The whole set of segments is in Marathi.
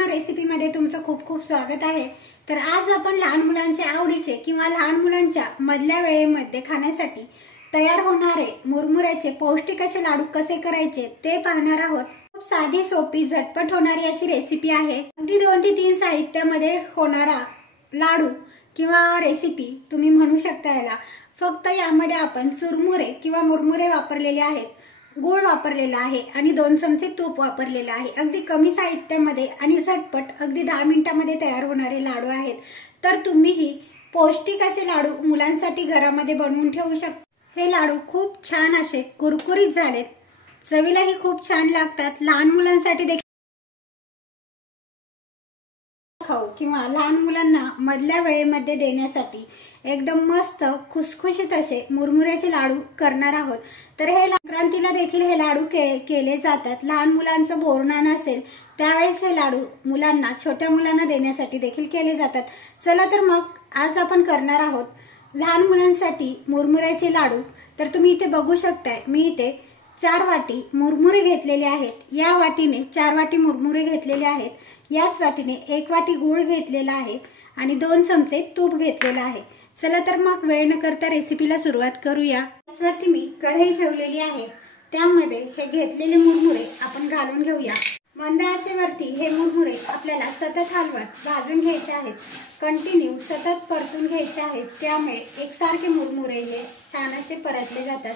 संपूर्ण रेसिपीमध्ये तुमचं खूप खूप स्वागत आहे। तर आज आपण लहान मुलांच्या आवडीचे किंवा लहान मुलांच्या मधल्या वेळेमध्ये खाण्यासाठी तयार होणारे मुरमुऱ्याचे पौष्टिक असे लाडू कसे करायचे ते पाहणार आहोत। खूप साधी सोपी झटपट होणारी अशी रेसिपी आहे। अगदी 2 ते 3 साहित्यामध्ये होणारा लाडू किंवा रेसिपी तुम्ही म्हणू शकता याला। फक्त यामध्ये आपण चुरमुरे किंवा मुरमुरे वापरलेले आहेत, गूळ वापरलेला आहे आणि 2 चमचे तूप वापरलेला आहे। अगदी कमी साहित्यामध्ये आणि झटपट अगदी 10 मिनिटांमध्ये तयार होणारे लाडू आहेत। तर तुम्हीही पौष्टिक असे लाडू मुलांसाठी घरामध्ये बनवून ठेवू शकता। हे लाडू खूप छान असे कुरकुरीत झालेत, चवीलाही खूप छान लागतात। लहान मुलांसाठी देखील खाऊ किंवा लहान मुलांना मधल्या वेळेमध्ये देण्यासाठी एकदम मस्त खुसखुशीत असे मुरमुऱ्याचे लाडू करणार आहोत। तर हे संक्रांतीला देखील हे लाडू केले जातात। लहान मुलांचं बोरनान असेल त्यावेळेस हे लाडू मुलांना, छोट्या मुलांना देण्यासाठी देखील केले जातात। चला तर मग आज आपण करणार आहोत लहान मुलांसाठी मुरमुऱ्याचे लाडू। तर तुम्ही इथे बघू शकताय, मी इथे 4 वाटी मुरमुरे घेतलेले आहेत। या वाटीने 4 वाटी मुरमुरे घेतलेले आहेत। याच वाटीने 1 वाटी गूळ घेतलेला आहे आणि 2 चमचे तूप घेतलेला आहे। चला तर मग वेळ न करता रेसिपीला सुरुवात करूया। त्यावरती मी कढई ठेवलेली आहे, त्यामध्ये हे घेतलेले मुरमुरे आपण घालून घेऊया। मंद आचेवरती हे मुरमुरे आपल्याला सतत हलवत भाजून घ्यायचे आहेत, कंटिन्यू सतत परतून घ्यायचे आहेत। त्यामुळे एकसारखे मुरमुरे हे छान असे परतले जातात।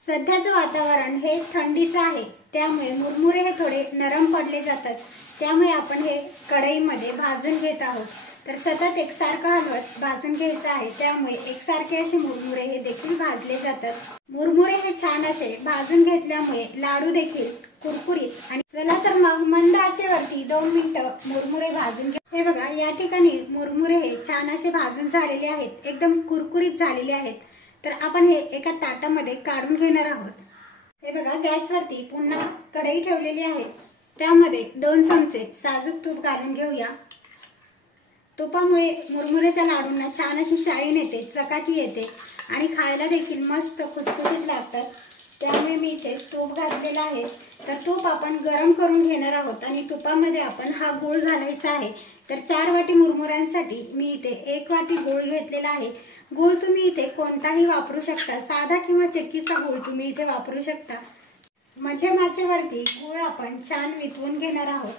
सध्याचं वातावरण हे थंडीचं आहे, त्यामुळे मुरमुरे हे थोडे नरम पडले जातात। त्यामुळे आपण हे कढईमध्ये भाजून घेत आहोत। तर सतत एकसारखं हलवत भाजून घ्यायचं आहे, त्यामुळे एकसारखे असे मुरमुरे हे देखील भाजले जातात। मुरमुरे हे छान असे भाजून घेतल्यामुळे लाडू देखील कुरकुरीत आणि चला तर मग मंद आचेवरती 2 मिनिटं मुरमुरे भाजून घ्या। हे बघा, या ठिकाणी मुरमुरे हे छान असे भाजून झालेले आहेत, एकदम कुरकुरीत झालेले आहेत। तर आपण हे एका ताटामध्ये काढून घेणार आहोत। हे बघा, गॅसवरती पुन्हा कढई ठेवलेली आहे, त्यामध्ये 2 चमचे साजूक तूप घालून घेऊया। तुपामुळे मुरमुऱ्याच्या लाडूंना छान अशी शाईन येते, चकाकी येते आणि खायला देखील मस्त खुसखुशीत लागतात। त्यामुळे मी इथे तूप घातलेला आहे। तर तूप आपण गरम करून घेणार आहोत आणि तुपामध्ये आपण हा गूळ घालायचा आहे। तर 4 वाटी मुरमुऱ्यांसाठी मी इथे 1 वाटी गूळ घेतलेला आहे। गूळ तुम्ही इथे कोणताही वापरू शकता, साधा किंवा चक्कीचा गूळ तुम्ही इथे वापरू शकता। मध्यम आचेवरती गूळ आपण छान वितळून घेणार आहोत।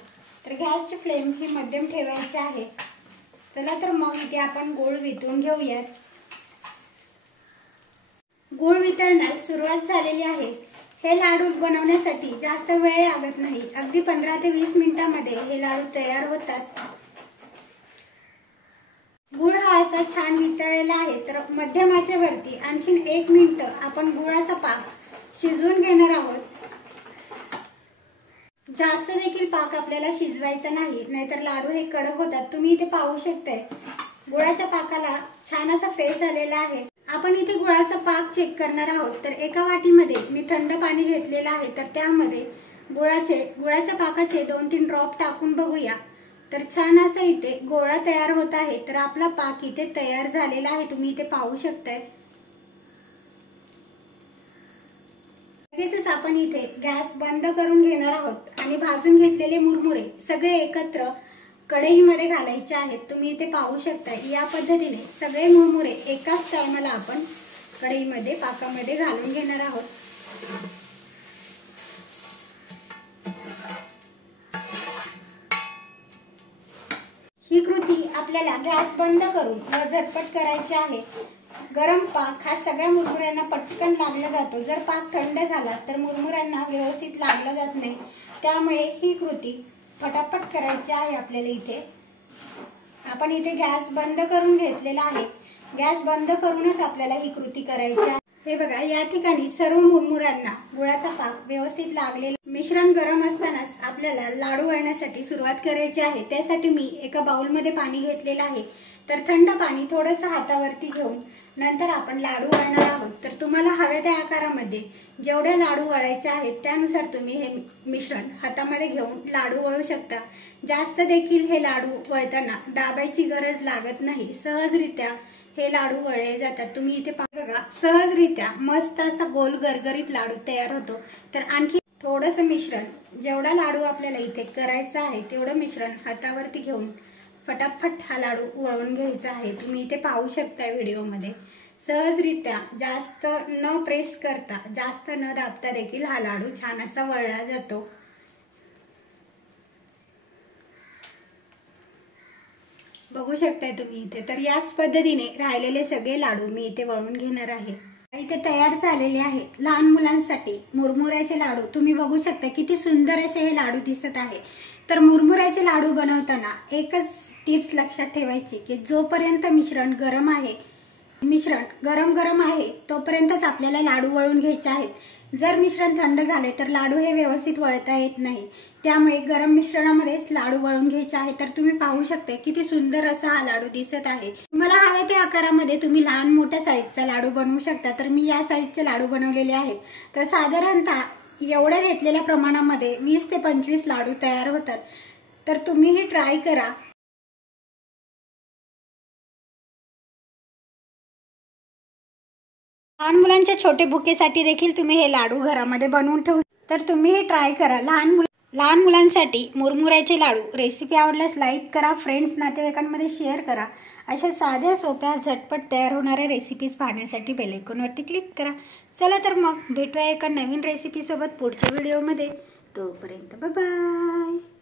तर गॅसची फ्लेम ही मध्यम ठेवायची आहे। चला तर मग इथे आपण गूळ वितळून घेऊयात। गूळ वितळण्यास सुरुवात झालेली आहे। हे लाडू बनवण्यासाठी जास्त वेळ लागत नाही, अगदी 15 ते 20 मिनिटांमध्ये हे लाडू तयार होतात। गूळ हा असा छान वितळलेला आहे। तर मध्यम आचेवरती आणखीन 1 मिनिट आपण गुळाचा पाक शिजवून घेणार आहोत। जास्त देखील पाक आपल्याला शिजवायचा नाही, नाहीतर लाडू हे कडक होतात। तुम्ही इथे पाहू शकताय, गुळाच्या पाकाला छान असा फेस आलेला आहे। आपण इथे गुळाचा पाक चेक करणार आहोत। तर एका वाटीमध्ये मी थंड पाणी घेतलेलं आहे, तर त्यामध्ये गुळाच्या पाकाचे 2-3 ड्रॉप टाकून बघूया। तर छान असा इथे गोळा तयार होत आहे। तर आपला पाक इथे तयार झालेला आहे, तुम्ही इथे पाहू शकताय। लगेचच आपण इथे गॅस बंद करून घेणार आहोत आणि भाजून घेतलेले मुरमुरे सगळे एकत्र कढईमध्ये घालायचे आहेत। तुम्ही इथे पाहू शकता, या पद्धतीने सगळे मुरमुरे एकाच टायमाला आपण कढईमध्ये पाकामध्ये घालून घेणार आहोत। ही कृती आपल्याला गॅस बंद करून व झटपट करायची आहे। गरम पाक हा सगळ्या मुरमुऱ्यांना पटकन लागला जातो। जर पाक थंड झाला तर मुरमुऱ्यांना व्यवस्थित लागला जात नाही। त्यामुळे ही कृती फटाफट करायची आहे आपल्याला। इथे आपण इथे गॅस बंद करून घेतलेला आहे। गॅस बंद करूनच आपल्याला ही कृती करायची आहे। हे बघा, या ठिकाणी सर्व मुरमुऱ्यांना गुळाचा पाक व्यवस्थित लागलेला। मिश्रण गरम असतानाच आपल्याला लाडू वळण्यासाठी सुरुवात करायची आहे। त्यासाठी मी एका बाउलमध्ये पाणी घेतलेलं आहे। तर थंड पाणी थोडंसं हातावरती घेऊन नंतर आपण लाडू वळणार आहोत। तर तुम्हाला हव्या त्या आकारामध्ये जेवढे लाडू वळायचे आहेत त्यानुसार तुम्ही हे मिश्रण हातामध्ये घेऊन लाडू वळू शकता। जास्त देखील हे लाडू वळताना दाबायची गरज लागत नाही, सहजरित्या हे लाडू वळले जातात। तुम्ही इथे बघा, सहजरित्या मस्त असा गोल गरगरीत लाडू तयार होतो। तर आणखी थोडंसं मिश्रण, जेवढा लाडू आपल्याला इथे करायचा आहे तेवढं मिश्रण हातावरती घेऊन फटाफट हा लाडू वळून घ्यायचा आहे। तुम्ही इथे पाहू शकता व्हिडिओमध्ये सहजरित्या, जास्त न प्रेस करता, जास्त न दाबता देखील हा लाडू छान असा वळला जातो। बघू शकताय तुम्ही इथे। तर याच पद्धतीने राहिलेले सगळे लाडू मी इथे वळून घेणार आहे। इथे तयार झालेले आहेत लहान मुलांसाठी मुरमुऱ्याचे लाडू। तुम्ही बघू शकता किती सुंदर असे हे लाडू दिसत आहे। तर मुरमुऱ्याचे लाडू बनवताना एकच टिप्स लक्षात ठेवायची की जोपर्यंत मिश्रण गरम आहे तोपर्यंतच आपल्याला लाडू वळून घ्यायचे आहेत। जर मिश्रण थंड झाले तर लाडू हे व्यवस्थित वळता येत नाही। त्यामुळे गरम मिश्रणामध्येच लाडू वळून घ्यायचे आहे। तर तुम्ही पाहू शकता किती सुंदर असा हा लाडू दिसत आहे। तुम्हाला हवे त्या आकारामध्ये तुम्ही लहान मोठ्या साईजचा लाडू बनवू शकता। तर मी या साईजचे लाडू बनवलेले आहेत। तर साधारणतः एवढ्या घेतलेल्या प्रमाणामध्ये 20 ते 25 लाडू तयार होतात। तर तुम्ही हे ट्राय करा। लहान मुलांच्या छोटे बुकेसाठी देखील तुम्ही हे लाडू घरामध्ये बनवून ठेवू। तर तुम्ही हे ट्राय करा। लहान मुलांसाठी मुरमुऱ्याचे लाडू रेसिपी आवडल्यास लाईक करा, फ्रेंड्स नातेवाईकांमध्ये शेअर करा। अशा साध्या सोप्या झटपट तयार होणाऱ्या रेसिपीज पाहण्यासाठी बेल आयकॉनवरती क्लिक करा। चला तर मग भेटूया एका नवीन रेसिपी सोबत पुढच्या व्हिडिओमध्ये। तोपर्यंत बाय बाय।